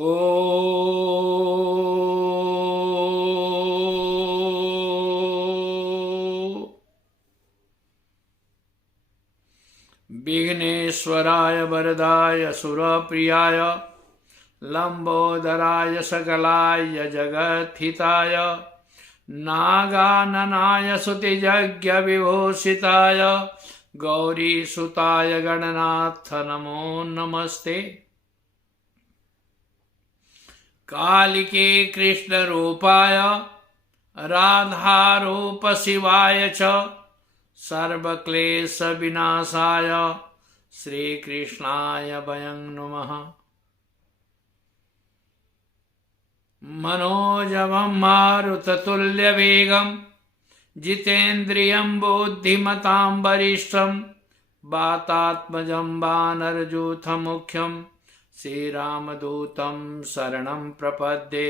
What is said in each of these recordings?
ओ विघ्नेश्वराय वरदाय सुरप्रियाय लंबोदराय सकलाय जगत्हिताय नागाननाय स्तुतियज्ञ विभूषिताय गौरीसुताय गणनाथ नमो नमस्ते। कालिके कृष्णरूपाय राधारूप शिवाय च सर्वक्लेश विनाशाय श्रीकृष्णाय वयं नुमः। मनोजवं मारुततुल्यवेगं जितेन्द्रियं बुद्धिमतां वरिष्ठं वातात्मजं वानरयूथमुख्यं श्रीरामदूतं शरणं प्रपद्ये।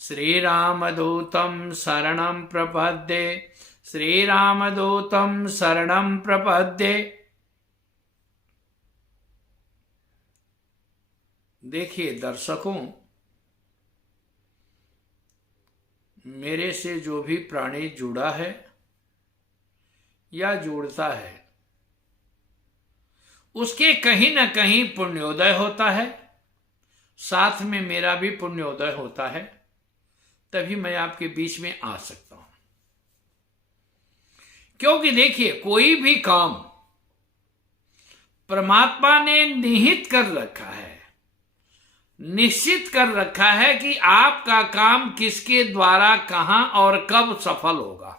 श्रीरामदूतं शरणं प्रपद्ये। श्रीरामदूतं शरणं प्रपद्ये। देखिए दर्शकों, मेरे से जो भी प्राणी जुड़ा है या जुड़ता है, उसके कहीं ना कहीं पुण्योदय होता है, साथ में मेरा भी पुण्योदय होता है, तभी मैं आपके बीच में आ सकता हूं। क्योंकि देखिए, कोई भी काम परमात्मा ने निहित कर रखा है, निश्चित कर रखा है कि आपका काम किसके द्वारा कहां और कब सफल होगा।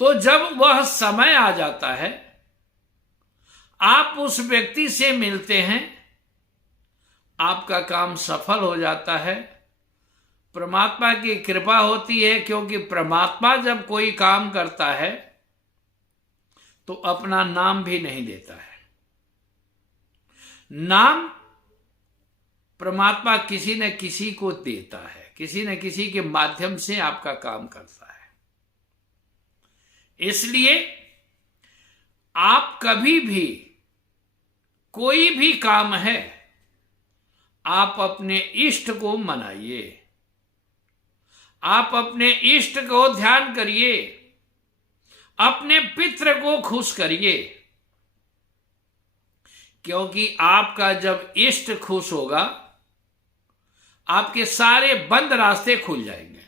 तो जब वह समय आ जाता है, आप उस व्यक्ति से मिलते हैं, आपका काम सफल हो जाता है। परमात्मा की कृपा होती है, क्योंकि परमात्मा जब कोई काम करता है तो अपना नाम भी नहीं देता है। नाम परमात्मा किसी न किसी को देता है, किसी न किसी के माध्यम से आपका काम करता है। इसलिए आप कभी भी कोई भी काम है, आप अपने इष्ट को मनाइए, आप अपने इष्ट को ध्यान करिए, अपने पितृ को खुश करिए। क्योंकि आपका जब इष्ट खुश होगा, आपके सारे बंद रास्ते खुल जाएंगे।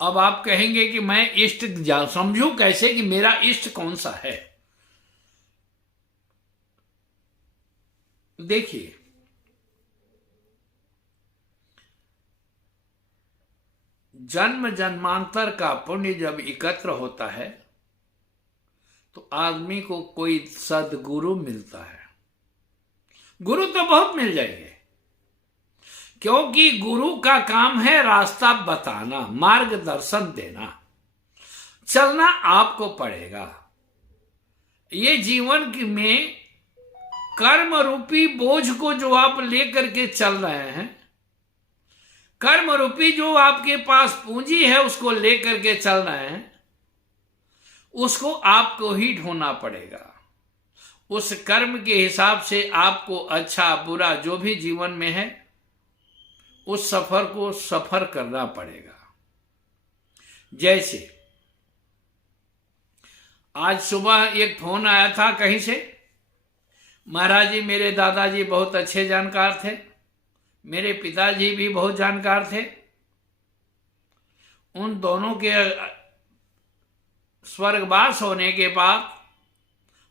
अब आप कहेंगे कि मैं इष्ट समझूं कैसे, कि मेरा इष्ट कौन सा है। देखिए, जन्म जन्मांतर का पुण्य जब एकत्र होता है तो आदमी को कोई सदगुरु मिलता है। गुरु तो बहुत मिल जाएंगे, क्योंकि गुरु का काम है रास्ता बताना, मार्गदर्शन देना। चलना आपको पड़ेगा। ये जीवन में कर्म रूपी बोझ को जो आप लेकर के चल रहे हैं, कर्म रूपी जो आपके पास पूंजी है उसको लेकर के चल रहे हैं, उसको आपको ही ढोना पड़ेगा। उस कर्म के हिसाब से आपको अच्छा बुरा जो भी जीवन में है, उस सफर को सफर करना पड़ेगा। जैसे आज सुबह एक फोन आया था कहीं से, महाराज जी मेरे दादाजी बहुत अच्छे जानकार थे, मेरे पिताजी भी बहुत जानकार थे। उन दोनों के स्वर्गवास होने के बाद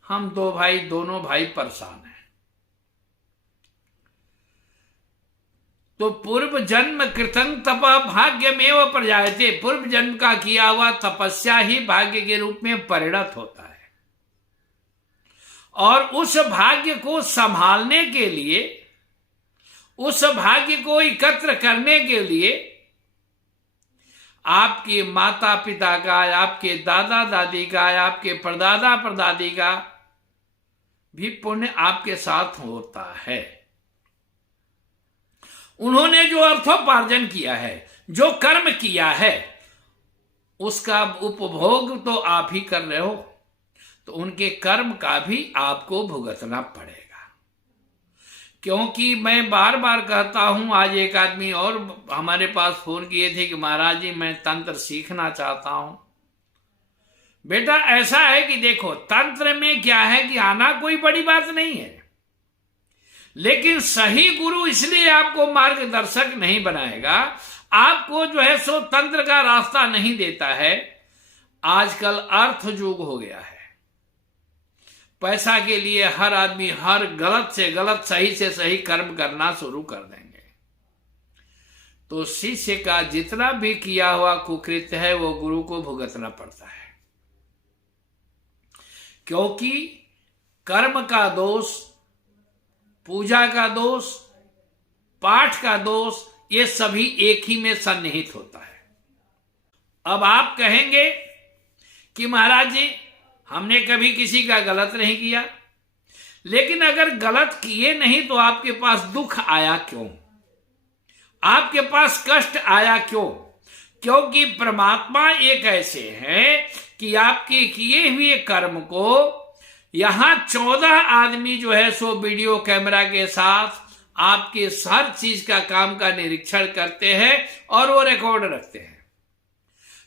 हम दोनों भाई परेशान हैं। तो पूर्व जन्म कृतं तप भाग्यमेव प्रजायते, पूर्व जन्म का किया हुआ तपस्या ही भाग्य के रूप में परिणत होता है। और उस भाग्य को संभालने के लिए, उस भाग्य को एकत्र करने के लिए आपके माता पिता का, आपके दादा दादी का, आपके परदादा परदादी का भी पुण्य आपके साथ होता है। उन्होंने जो अर्थोपार्जन किया है, जो कर्म किया है, उसका उपभोग तो आप ही कर रहे हो, तो उनके कर्म का भी आपको भुगतना पड़ेगा। क्योंकि मैं बार बार कहता हूं, आज एक आदमी और हमारे पास फोन किए थे कि महाराज जी मैं तंत्र सीखना चाहता हूं। बेटा ऐसा है कि देखो, तंत्र में क्या है कि आना कोई बड़ी बात नहीं है, लेकिन सही गुरु इसलिए आपको मार्गदर्शक नहीं बनाएगा, आपको जो है सो तंत्र का रास्ता नहीं देता है। आजकल अर्थ युग हो गया है, पैसा के लिए हर आदमी हर गलत से गलत, सही से सही कर्म करना शुरू कर देंगे। तो शिष्य का जितना भी किया हुआ कुकृत्य है वो गुरु को भुगतना पड़ता है, क्योंकि कर्म का दोष, पूजा का दोष, पाठ का दोष, ये सभी एक ही में सन्निहित होता है। अब आप कहेंगे कि महाराज जी हमने कभी किसी का गलत नहीं किया, लेकिन अगर गलत किए नहीं तो आपके पास दुख आया क्यों, आपके पास कष्ट आया क्यों? क्योंकि परमात्मा एक ऐसे हैं कि आपके किए हुए कर्म को यहां 14 आदमी जो है सो वीडियो कैमरा के साथ आपके हर चीज का काम का निरीक्षण करते हैं और वो रिकॉर्ड रखते हैं।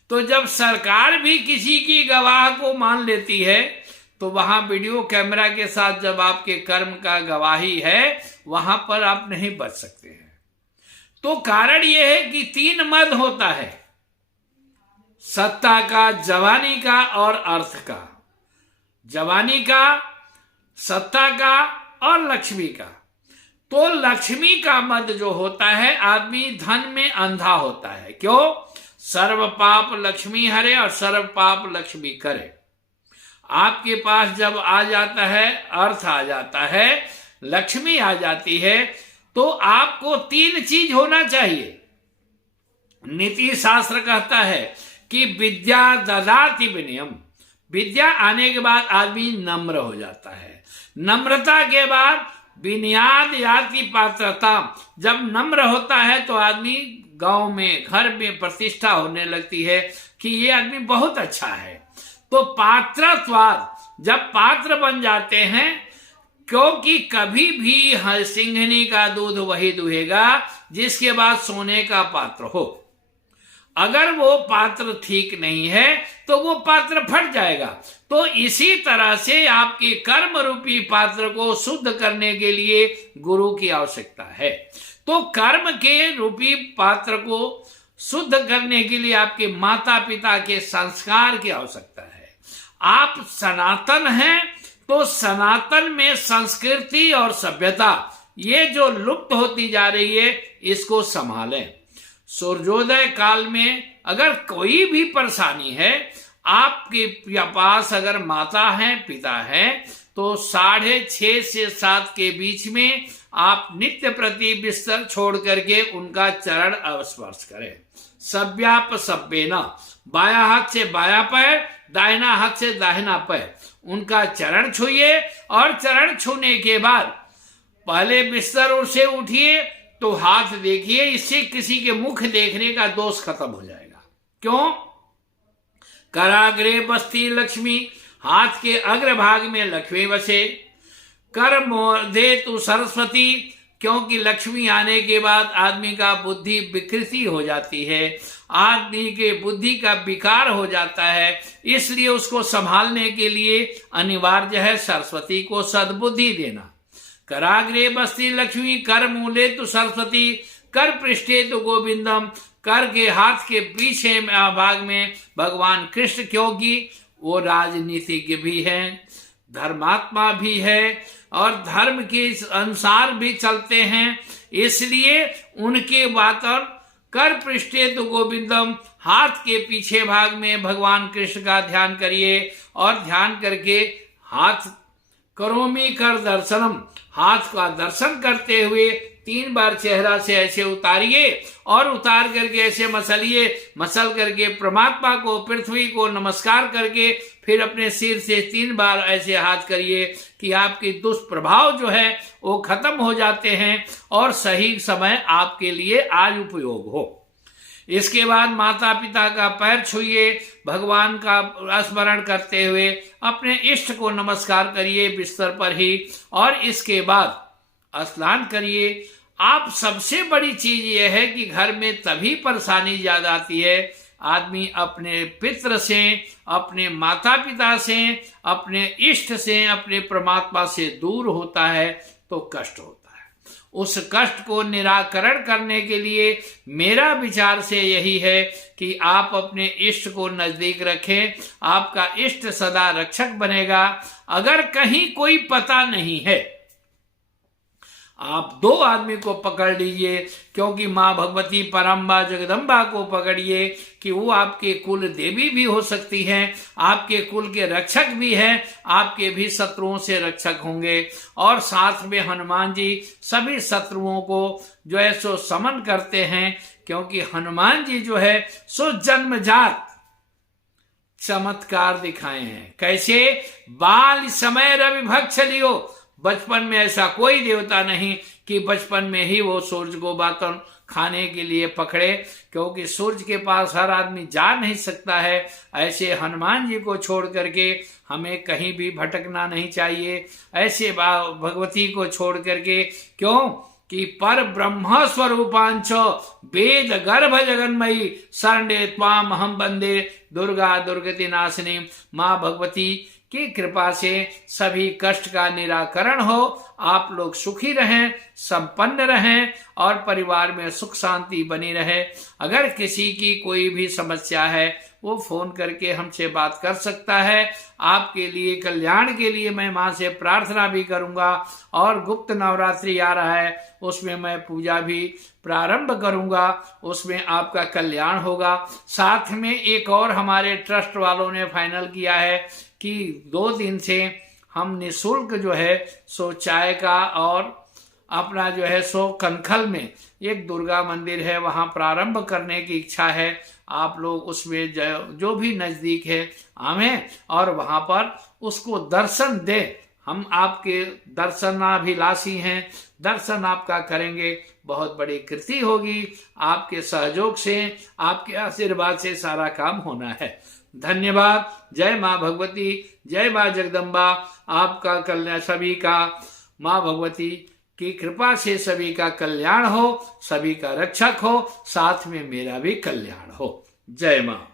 तो जब सरकार भी किसी की गवाह को मान लेती है तो वहां वीडियो कैमरा के साथ जब आपके कर्म का गवाही है, वहां पर आप नहीं बच सकते हैं। तो कारण यह है कि 3 मद होता है, सत्ता का, जवानी का और अर्थ का। जवानी का, सत्ता का और लक्ष्मी का। तो लक्ष्मी का मद जो होता है, आदमी धन में अंधा होता है। क्यों? सर्व पाप लक्ष्मी हरे और सर्व पाप लक्ष्मी करे। आपके पास जब आ जाता है, अर्थ आ जाता है, लक्ष्मी आ जाती है, तो आपको 3 चीज होना चाहिए। नीति शास्त्र कहता है कि विद्या ददाति विनयम। विद्या आने के बाद आदमी नम्र हो जाता है, नम्रता के बाद विनयाद याति पात्रता। जब नम्र होता है तो आदमी गांव में, घर में प्रतिष्ठा होने लगती है कि ये आदमी बहुत अच्छा है। तो पात्रत्वाद, जब पात्र बन जाते हैं, क्योंकि कभी भी सिंघनी का दूध वही दुहेगा जिसके बाद सोने का पात्र हो। अगर वो पात्र ठीक नहीं है तो वो पात्र फट जाएगा। तो इसी तरह से आपके कर्म रूपी पात्र को शुद्ध करने के लिए गुरु की आवश्यकता है। तो कर्म के रूपी पात्र को शुद्ध करने के लिए आपके माता पिता के संस्कार की आवश्यकता है। आप सनातन हैं तो सनातन में संस्कृति और सभ्यता ये जो लुप्त होती जा रही है, इसको संभालें। सूर्योदय काल में अगर कोई भी परेशानी है, आपके पास अगर माता है, पिता है, तो 6:30 से 7 के बीच में आप नित्य प्रति बिस्तर छोड़ करके उनका चरण स्पर्श करें। सभ्याप सभ्येन, बाया हाथ से बाया पैर, दाहिना हाथ से दाहिना पैर, उनका चरण छूइए। और चरण छूने के बाद पहले बिस्तर से उठिए तो हाथ देखिए, इससे किसी के मुख देखने का दोष खत्म हो जाएगा। क्यों? कराग्रे बस्ती लक्ष्मी, हाथ के अग्रभाग में लक्ष्मी बसे। कर मोर्धे तु सरस्वती, क्योंकि लक्ष्मी आने के बाद आदमी का बुद्धि विकृति हो जाती है, आदमी के बुद्धि का विकार हो जाता है। इसलिए उसको संभालने के लिए अनिवार्य है सरस्वती को सद्बुद्धि देना। कराग्रे बस्ती लक्ष्मी, कर मूले तु सरस्वती, कर पृष्ठे तु गोविंदम। कर के हाथ के पीछे भाग में भगवान कृष्ण, क्योंकि वो राजनीतिज्ञ भी हैं, धर्मात्मा भी है और धर्म के अनुसार भी चलते हैं। इसलिए उनके बात और कर पृष्ठे तो गोविंदम, हाथ के पीछे भाग में भगवान कृष्ण का ध्यान करिए। और ध्यान करके हाथ करोमी कर दर्शनम, हाथ का दर्शन करते हुए 3 बार चेहरा से ऐसे उतारिए और उतार करके ऐसे मसलिए। मसल करके परमात्मा को, पृथ्वी को नमस्कार करके फिर अपने सिर से 3 बार ऐसे हाथ करिए कि आपके दुष्प्रभाव जो है वो खत्म हो जाते हैं और सही समय आपके लिए आज उपयोग हो। इसके बाद माता पिता का पैर छूइए, भगवान का स्मरण करते हुए अपने इष्ट को नमस्कार करिए बिस्तर पर ही। और इसके बाद स्नान करिए। आप सबसे बड़ी चीज यह है कि घर में तभी परेशानी ज्यादा आती है, आदमी अपने पितृ से, अपने माता पिता से, अपने इष्ट से, अपने परमात्मा से दूर होता है तो कष्ट होता है। उस कष्ट को निराकरण करने के लिए मेरा विचार से यही है कि आप अपने इष्ट को नजदीक रखें, आपका इष्ट सदा रक्षक बनेगा। अगर कहीं कोई पता नहीं है, आप 2 आदमी को पकड़ लीजिए, क्योंकि मां भगवती परम्बा जगदम्बा को पकड़िए कि वो आपके कुल देवी भी हो सकती हैं, आपके कुल के रक्षक भी हैं, आपके भी शत्रुओं से रक्षक होंगे। और साथ में हनुमान जी सभी शत्रुओं को जो है सो समन करते हैं, क्योंकि हनुमान जी जो है सो जन्मजात चमत्कार दिखाए हैं। कैसे? बाल समय रवि भक्ष लियो। बचपन में ऐसा कोई देवता नहीं कि बचपन में ही वो सूर्य को बातन खाने के लिए पकड़े, क्योंकि सूर्य के पास हर आदमी जा नहीं सकता है। ऐसे हनुमान जी को छोड़ करके हमें कहीं भी भटकना नहीं चाहिए। ऐसे भगवती को छोड़ करके, क्यों कि पर ब्रह्म स्वरूपांच वेद गर्भ जगन्मयी शरणे त्वाम हम वंदे दुर्गा दुर्गति नाशिनी। माँ भगवती की कृपा से सभी कष्ट का निराकरण हो, आप लोग सुखी रहें, संपन्न रहें और परिवार में सुख शांति बनी रहे। अगर किसी की कोई भी समस्या है वो फोन करके हमसे बात कर सकता है। आपके लिए कल्याण के लिए मैं मां से प्रार्थना भी करूंगा, और गुप्त नवरात्रि आ रहा है उसमें मैं पूजा भी प्रारंभ करूंगा, उसमें आपका कल्याण होगा। साथ में एक और हमारे ट्रस्ट वालों ने फाइनल किया है कि 2 दिन से हम निःशुल्क जो है सो चाय का, और अपना जो है सो कनखल में एक दुर्गा मंदिर है वहां प्रारंभ करने की इच्छा है। आप लोग उसमें जो भी नजदीक है आवें और वहां पर उसको दर्शन दें। हम आपके दर्शनाभिलाषी हैं, दर्शन आपका करेंगे, बहुत बड़ी कृति होगी। आपके सहयोग से, आपके आशीर्वाद से सारा काम होना है। धन्यवाद। जय माँ भगवती, जय माँ जगदम्बा। आपका कल्याण, सभी का माँ भगवती की कृपा से सभी का कल्याण हो, सभी का रक्षक हो, साथ में मेरा भी कल्याण हो। जय माँ।